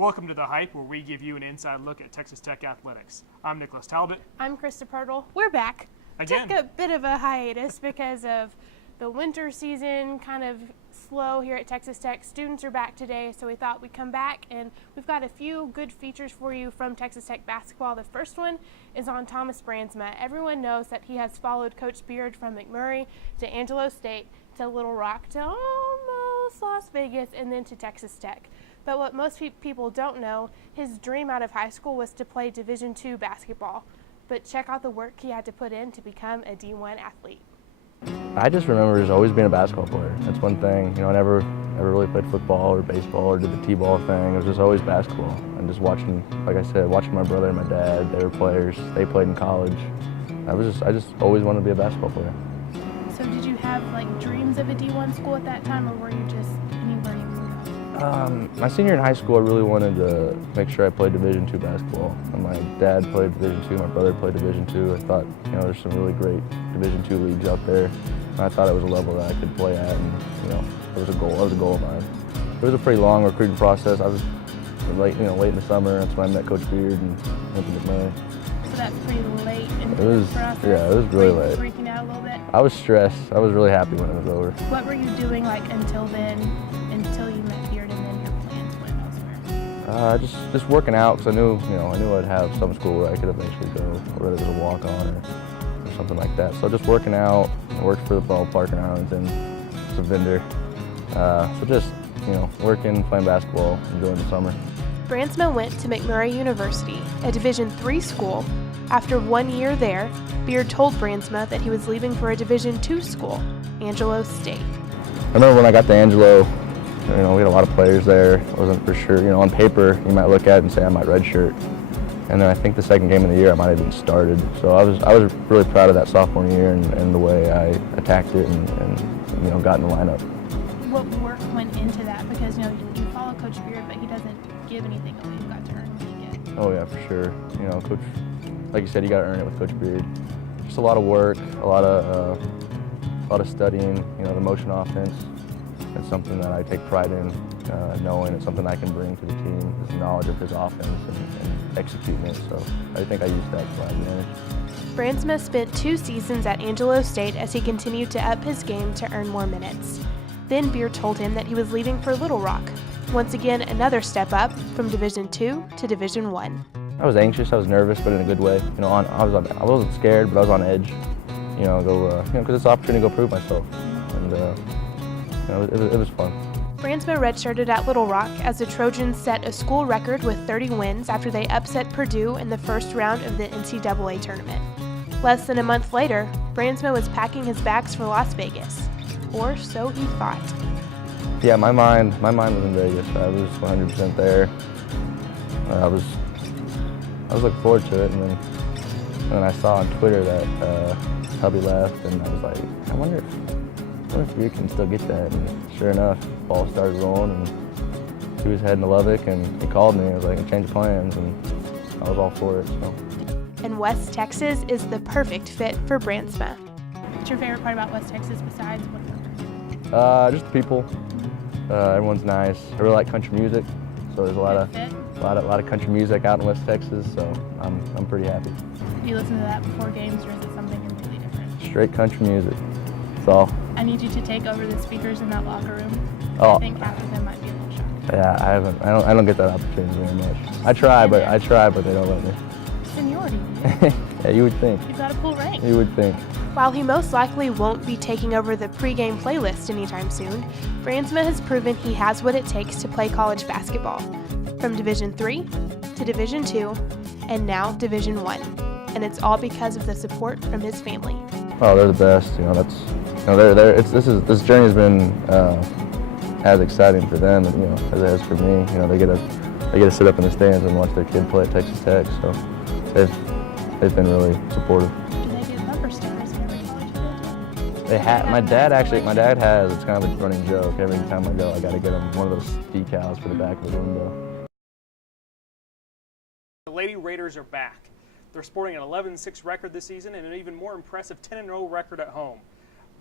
Welcome to The Hype, where we give you an inside look at Texas Tech athletics. I'm Nicholas Talbot. I'm Krista Pirtle. We're back. Again. Took a bit of a hiatus because of the winter season, kind of slow here at Texas Tech. Students are back today, so we thought we'd come back, and we've got a few good features for you from Texas Tech basketball. The first one is on Thomas Brandsma. Everyone knows that he has followed Coach Beard from McMurray to Angelo State to Little Rock to almost Las Vegas and then to Texas Tech. But what most people don't know, his dream out of high school was to play Division II basketball. But check out the work he had to put in to become a D1 athlete. I just remember just always being a basketball player. That's one thing. I never really played football or baseball or did the T-ball thing. It was just always basketball. And just watching, like I said, watching my brother and my dad, they were players. They played in college. I just always wanted to be a basketball player. So did you have dreams of a D1 school at that time, or were you just anywhere you could go? My senior in high school, I really wanted to make sure I played Division II basketball. And my dad played Division II, my brother played Division II. I thought, there's some really great Division II leagues out there. And I thought it was a level that I could play at, and it was a goal. It was a goal of mine. It was a pretty long recruiting process. I was late in the summer. That's when I met Coach Beard and went to McMurray. So that's pretty late in the process. Yeah, it was really late. Were you freaking out a little bit? I was stressed. I was really happy when it was over. What were you doing until then, until you met Beard, and then your plans went elsewhere? Just working out, because I knew I'd have some school where I could eventually go, whether it was a walk-on or something like that. So just working out. I worked for the ballpark in Arlington, as a vendor. So just working, playing basketball, enjoying the summer. Brandsma went to McMurray University, a Division III school. After 1 year there, Beard told Brandsma that he was leaving for a Division II school, Angelo State. I remember when I got to Angelo, we had a lot of players there. I wasn't for sure. On paper, you might look at it and say I might redshirt. And then I think the second game of the year I might have even started. So I was really proud of that sophomore year and the way I attacked it and got in the lineup. What work went into that? Because you follow Coach Beard, but he doesn't give anything away. You've got to earn what you get. Oh yeah, for sure. Coach, like you said, you got to earn it with Coach Beard. Just a lot of work, a lot of studying. The motion offense. It's something that I take pride in, knowing it's something I can bring to the team, is knowledge of his offense and executing it. So I think I used that to my advantage. Brandsma spent 2 seasons at Angelo State as he continued to up his game to earn more minutes. Then Beard told him that he was leaving for Little Rock. Once again, another step up from Division II to Division I. I was anxious, I was nervous, but in a good way. I wasn't scared, but I was on edge. Because it's an opportunity to go prove myself, and it was fun. Brandsma redshirted at Little Rock as the Trojans set a school record with 30 wins after they upset Purdue in the first round of the NCAA tournament. Less than a month later, Brandsma was packing his bags for Las Vegas, or so he thought. Yeah, my mind was in Vegas. I was 100% there. I was looking forward to it, and then I saw on Twitter that hubby left, and I was like, I wonder if you can still get that. And sure enough, ball started rolling, and he was heading to Lubbock, and he called me. I was like, I changed plans, and I was all for it. So. And West Texas is the perfect fit for Brandsma. What's your favorite part about West Texas besides what? Just the people. Everyone's nice. I really like country music, so there's a lot of country music out in West Texas. So I'm pretty happy. Do you listen to that before games, or is it something completely different? Straight country music. That's all. I need you to take over the speakers in that locker room. Oh. I think half of them might be a little shocked. Yeah, I don't get that opportunity very much. I try, but they don't let me. Seniority. Yeah, you would think. You've got to pull rank. You would think. While he most likely won't be taking over the pregame playlist anytime soon, Brandsma has proven he has what it takes to play college basketball. From Division III to Division II, and now Division I. And it's all because of the support from his family. Oh, they're the best. This journey has been as exciting for them, as it has for me. They get to sit up in the stands and watch their kid play at Texas Tech. So they've been really supportive. Do they do bumper stickers in every college you go to? My dad has. It's kind of a running joke. Every time I go, I got to get him one of those decals for the back of the window. The Lady Raiders are back. They're sporting an 11-6 record this season and an even more impressive 10-0 record at home.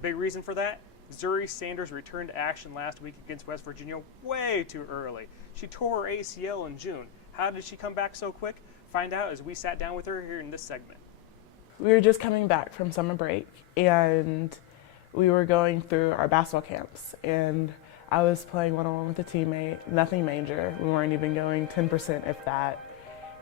Big reason for that? Zuri Sanders returned to action last week against West Virginia way too early. She tore her ACL in June. How did she come back so quick? Find out as we sat down with her here in this segment. We were just coming back from summer break, and we were going through our basketball camps, and I was playing one-on-one with a teammate, nothing major. We weren't even going 10%, if that,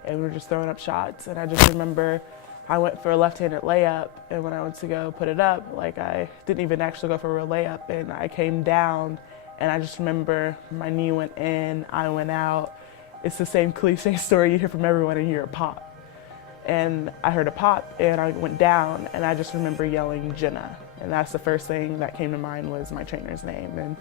and we were just throwing up shots. And I just remember I went for a left-handed layup, and when I went to go put it up, like, I didn't even actually go for a real layup, and I came down, and I just remember my knee went in, I went out. It's the same cliche story you hear from everyone, and you hear a pop. And I heard a pop, and I went down, and I just remember yelling Jenna, and that's the first thing that came to mind was my trainer's name. And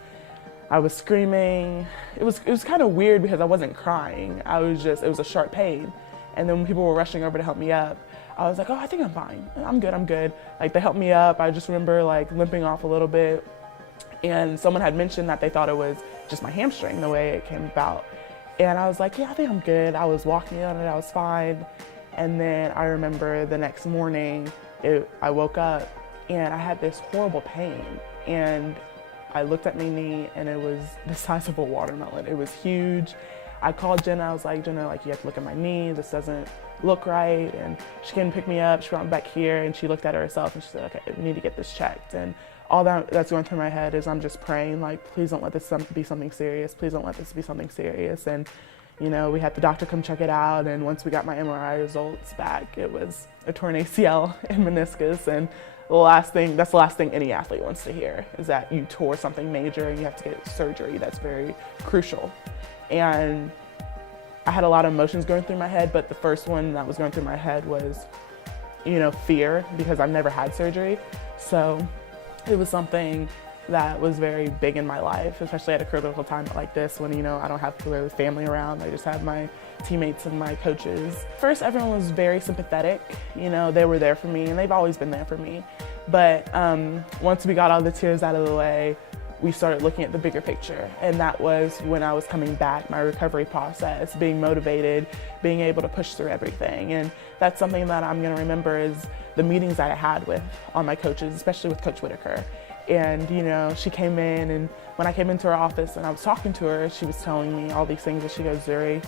I was screaming. It was kind of weird because I wasn't crying. It was a sharp pain. And then when people were rushing over to help me up, I was like, oh, I think I'm fine. I'm good. Like, they helped me up. I just remember, like, limping off a little bit. And someone had mentioned that they thought it was just my hamstring, the way it came about. And I was like, yeah, I think I'm good. I was walking on it. I was fine. And then I remember the next morning, I woke up and I had this horrible pain. And I looked at my knee and it was the size of a watermelon. It was huge. I called Jenna. I was like, Jenna, like, you have to look at my knee. This doesn't look right. And she came and pick me up. She brought me back here and she looked at it herself and she said, okay, we need to get this checked. And all that's going through my head is I'm just praying, like, please don't let this be something serious. Please don't let this be something serious. And you know, we had the doctor come check it out, and once we got my MRI results back, it was a torn ACL and meniscus, and that's the last thing any athlete wants to hear, is that you tore something major and you have to get surgery. That's very crucial. And I had a lot of emotions going through my head, but the first one that was going through my head was, you know, fear, because I've never had surgery. So it was something that was very big in my life, especially at a critical time like this when, you know, I don't have really family around. I just have my teammates and my coaches. First, everyone was very sympathetic. You know, they were there for me, and they've always been there for me. But once we got all the tears out of the way, we started looking at the bigger picture. And that was when I was coming back, my recovery process, being motivated, being able to push through everything. And that's something that I'm gonna remember is the meetings that I had with all my coaches, especially with Coach Whitaker. And, you know, she came in, and when I came into her office and I was talking to her, she was telling me all these things, and she goes, Zuri,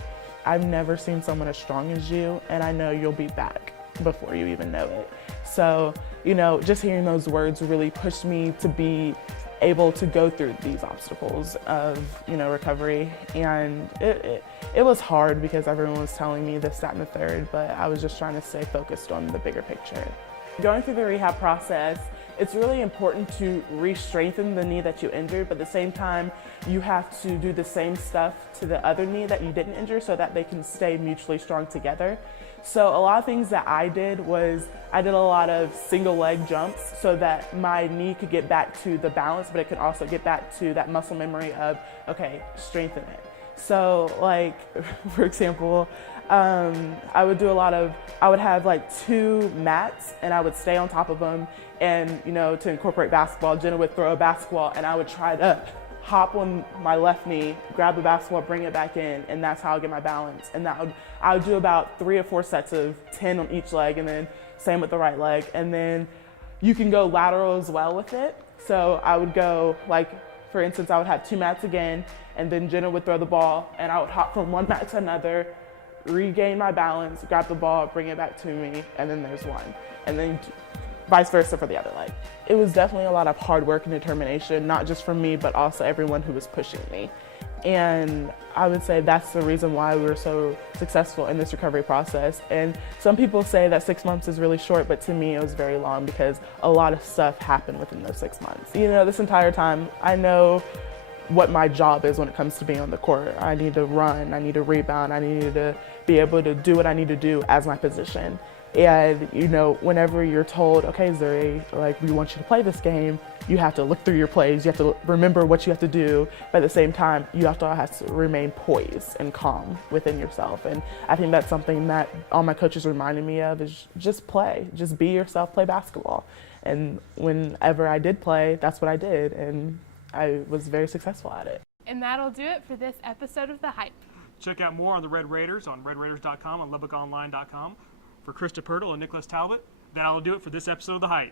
I've never seen someone as strong as you, and I know you'll be back before you even know it. So, you know, just hearing those words really pushed me to be able to go through these obstacles of, you know, recovery. And it was hard because everyone was telling me this, that, and the third, but I was just trying to stay focused on the bigger picture. Going through the rehab process, it's really important to re-strengthen the knee that you injured, but at the same time, you have to do the same stuff to the other knee that you didn't injure so that they can stay mutually strong together. So a lot of things that I did was I did a lot of single leg jumps so that my knee could get back to the balance, but it could also get back to that muscle memory of, okay, strengthen it. So, like, for example, I would have like 2 mats and I would stay on top of them, and, you know, to incorporate basketball, Jenna would throw a basketball and I would try to hop on my left knee, grab the basketball, bring it back in, and that's how I get my balance. And I would do about 3 or 4 sets of 10 on each leg, and then same with the right leg. And then you can go lateral as well with it. So I would go, like, for instance, I would have 2 mats again, and then Jenna would throw the ball, and I would hop from one mat to another, regain my balance, grab the ball, bring it back to me, and then there's one. And then vice versa for the other leg. It was definitely a lot of hard work and determination, not just from me, but also everyone who was pushing me. And I would say that's the reason why we were so successful in this recovery process. And some people say that 6 months is really short, but to me it was very long because a lot of stuff happened within those 6 months. You know, this entire time, I know what my job is when it comes to being on the court. I need to run, I need to rebound, I need to be able to do what I need to do as my position. And, you know, whenever you're told, okay, Zuri, like, we want you to play this game, you have to look through your plays, you have to remember what you have to do, but at the same time, you have to remain poised and calm within yourself. And I think that's something that all my coaches reminded me of, is just play, just be yourself, play basketball. And whenever I did play, that's what I did, and I was very successful at it. And that'll do it for this episode of The Hype. Check out more on the Red Raiders on redraiders.com and lubbocksonline.com. For Krista Pirtle and Nicholas Talbot, that'll do it for this episode of The Hype.